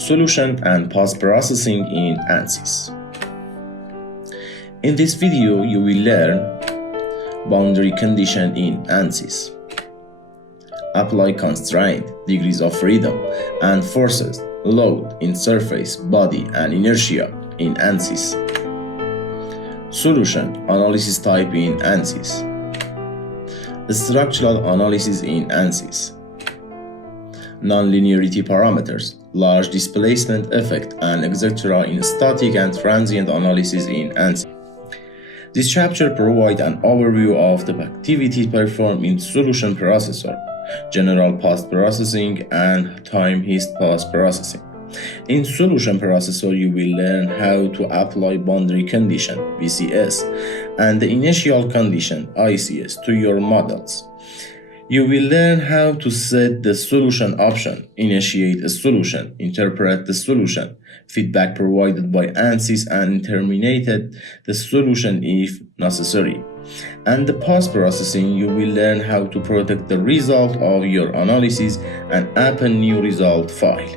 solution and post-processing in ansys. In this video, you will learn boundary condition in ansys, apply constraint, degrees of freedom, and forces, load in surface, body, and inertia in ansys, solution analysis type in ansys, structural analysis in ansys, non-linearity parameters, large displacement effect, and etc. in static and transient analysis in ansys. This chapter provides an overview of the activities performed in solution processor, general post-processing, and time-hist post-processing. In solution processor, you will learn how to apply boundary condition (BCS) and the initial condition (ICS) to your models. You will learn how to set the solution option, initiate a solution, interpret the solution, feedback provided by ansys, and terminate the solution if necessary. And the post-processing, you will learn how to protect the result of your analysis and append new result file.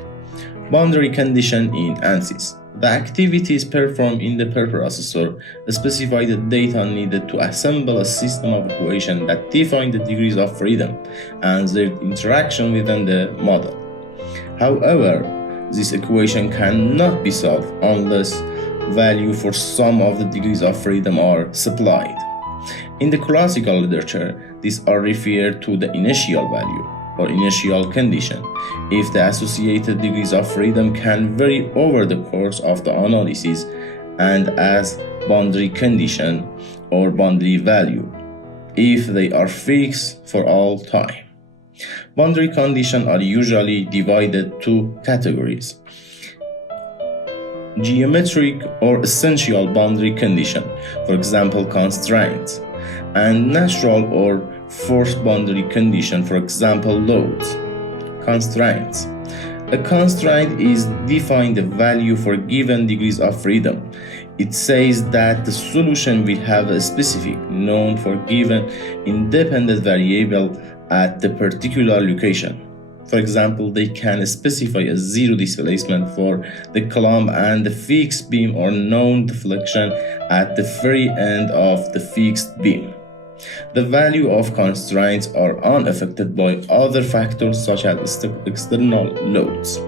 Boundary condition in ansys. The activities performed in the preprocessor specify the data needed to assemble a system of equations that define the degrees of freedom and their interaction within the model. However, this equation cannot be solved unless value for some of the degrees of freedom are supplied. In the classical literature, these are referred to the initial value or initial condition if the associated degrees of freedom can vary over the course of the analysis, and as boundary condition or boundary value if they are fixed for all time. Boundary conditions are usually divided to categories: geometric or essential boundary condition, for example constraints, and natural or forced boundary condition, for example loads. Constraints. A constraint is defined a value for given degrees of freedom. It says that the solution will have a specific known for given independent variable at the particular location. For example, they can specify a zero displacement for the column and the fixed beam or known deflection at the very end of the fixed beam. The value of constraints are unaffected by other factors such as external loads.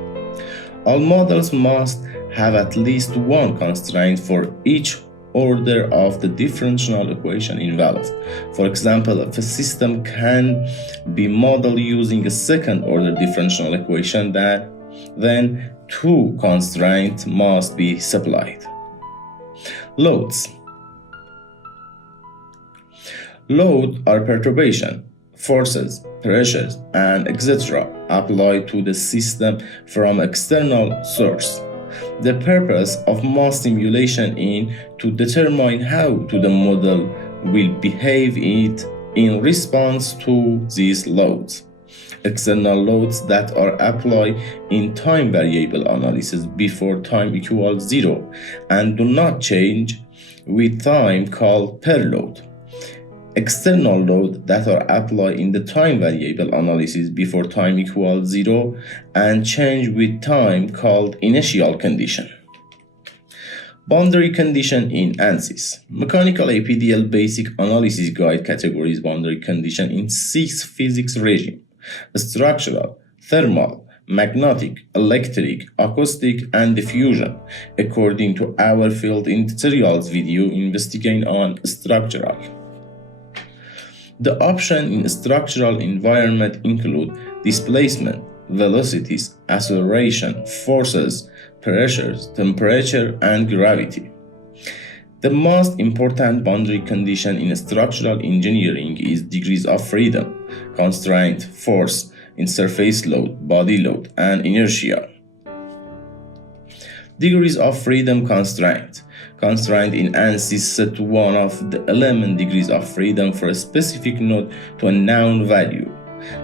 All models must have at least one constraint for each order of the differential equation involved. For example, if a system can be modeled using a second-order differential equation, then two constraints must be supplied. Loads. Loads are perturbation, forces, pressures, and etc. applied to the system from external source. The purpose of mass simulation is to determine how the model will behave in response to these loads. External loads that are applied in time variable analysis before time equals 0 and do not change with time called per load. External loads that are applied in the time variable analysis before time equals 0 and change with time called initial condition. Boundary condition in ansys. Mechanical APDL basic analysis guide categories boundary condition in 6 physics regimes: structural, thermal, magnetic, electric, acoustic, and diffusion, according to our field in tutorials video investigating on structural. The options in structural environment include displacement, velocities, acceleration, forces, pressures, temperature, and gravity. The most important boundary condition in structural engineering is degrees of freedom, constraint, force, in surface load, body load, and inertia. Degrees of freedom constraint. Constraint in ansys set one of the element degrees of freedom for a specific node to a known value.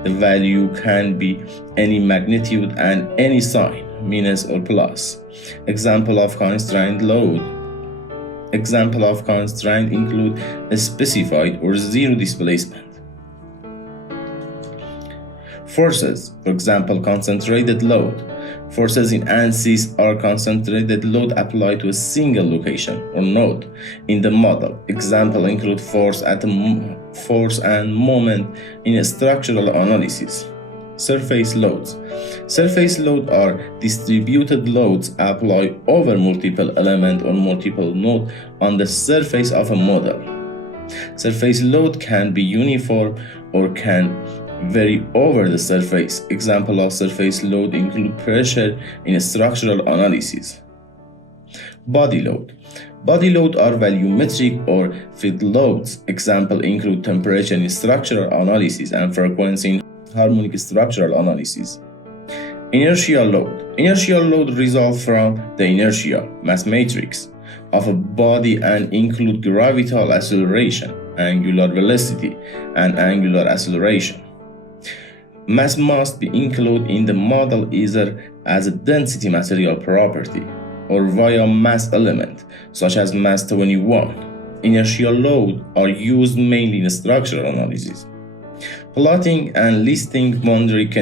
The value can be any magnitude and any sign, minus or plus. Example of constraint load. Example of constraint include a specified or zero displacement. Forces, for example, concentrated load. Forces in ansys are concentrated load applied to a single location or node in the model. Example include force and moment in a structural analysis. Surface loads. Surface loads are distributed loads applied over multiple elements or multiple nodes on the surface of a model. Surface load can be uniform or can vary over the surface. Example of surface load include pressure in structural analysis. Body load. Body load are volumetric or field loads. Example include temperature in structural analysis and frequency in harmonic structural analysis. Inertial load. Inertial load results from the inertia mass matrix of a body and include gravitational acceleration, angular velocity, and angular acceleration. Mass must be included in the model either as a density material property or via mass element, such as mass 21. Inertial loads are used mainly in structural analysis. Plotting and listing boundary conditions.